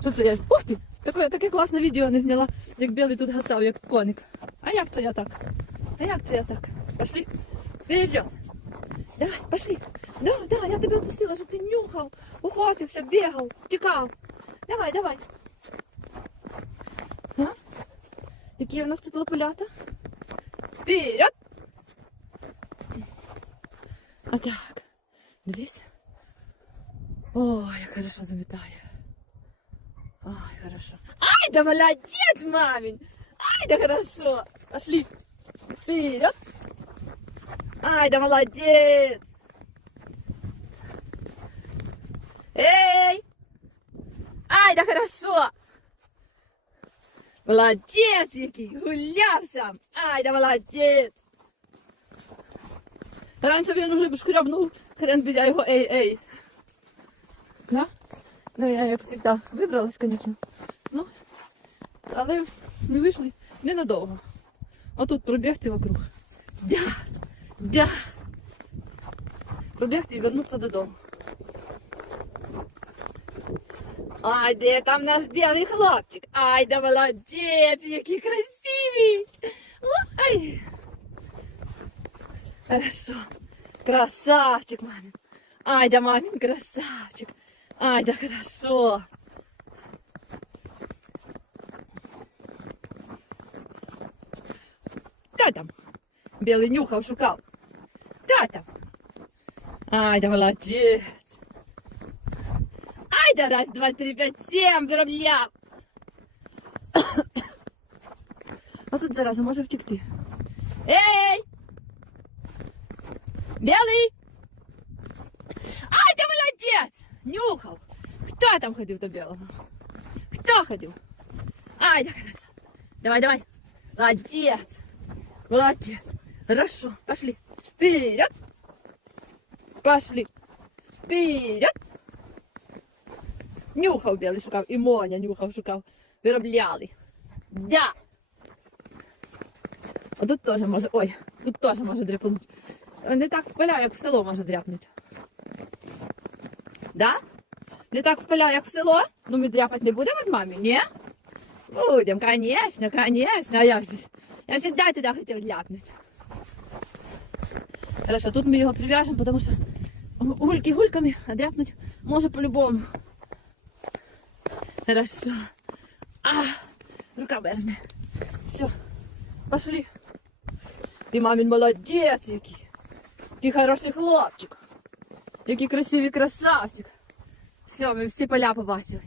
Що це я? Ух ти! Таке, таке класне відео не зняла, як білий тут гасав, як коник. А як це я так? А як це я так? Пошли. Вперед. Давай, пошли. Да, да, я тебе відпустила, щоб ти нюхав, охотився, бігав, тікав. Давай, давай. А? Які у нас тут лопулята? Вперед! А так. Дивись. Ой, як хорошо замітає. Ай, хорошо. Ай, да молодец, мамень! Ай, да хорошо! Пошли! Вперед! Ай, да молодец! Эй! Ай, да хорошо! Молодець який! Гулявся! Ай, да молодець! Раніше він уже б шкрябнув хрен біля його ей-ей. Да? Ну, я як завжди вибралась, звісно. Ну, але ми вийшли ненадовго. Отут пробігти вокруг. Да, да. Пробігти і вернутися додому. Ай, де там наш білий хлопчик? Ай, да молодець, який красивий. Ай. Хорошо. Красавчик, мамин. Ай, да мамин красавчик. Ай, да хорошо. Кто там? Белый нюхал, шукал. Кто там? Ай, да молодец. Ай, да раз, два, три, пять, семь, виробляв. А тут зараза може втекти. Ей! Белый! Ай, да молодец! Нюхал! Кто там ходил до белого? Кто ходил? Ай, да хорошо. Давай, давай. Молодец. Молодец. Хорошо. Пошли. Вперед. Пошли. Вперед. Нюхав білий шукав. І Моня нюхав, шукав. Виробляли. Да. А тут теж може. Ой, тут теж може дряпнути. Не так впаляє, як в село може дряпнути. Да? Не так впаляє, як в село? Ну ми дряпати не будемо від мамі, ні? Будем, конечно, конечно. А як здесь? Я всегда туда хотел ляпнуть. Хорошо, тут мы его привяжем, потому что гульки гульками, а дряпнуть може по-любому. Хорошо. А, рука мерзне. Все, пошли. Ти мамін молодець який. Який хороший хлопчик. Який красивий красавчик. Все, ми всі поля побачили.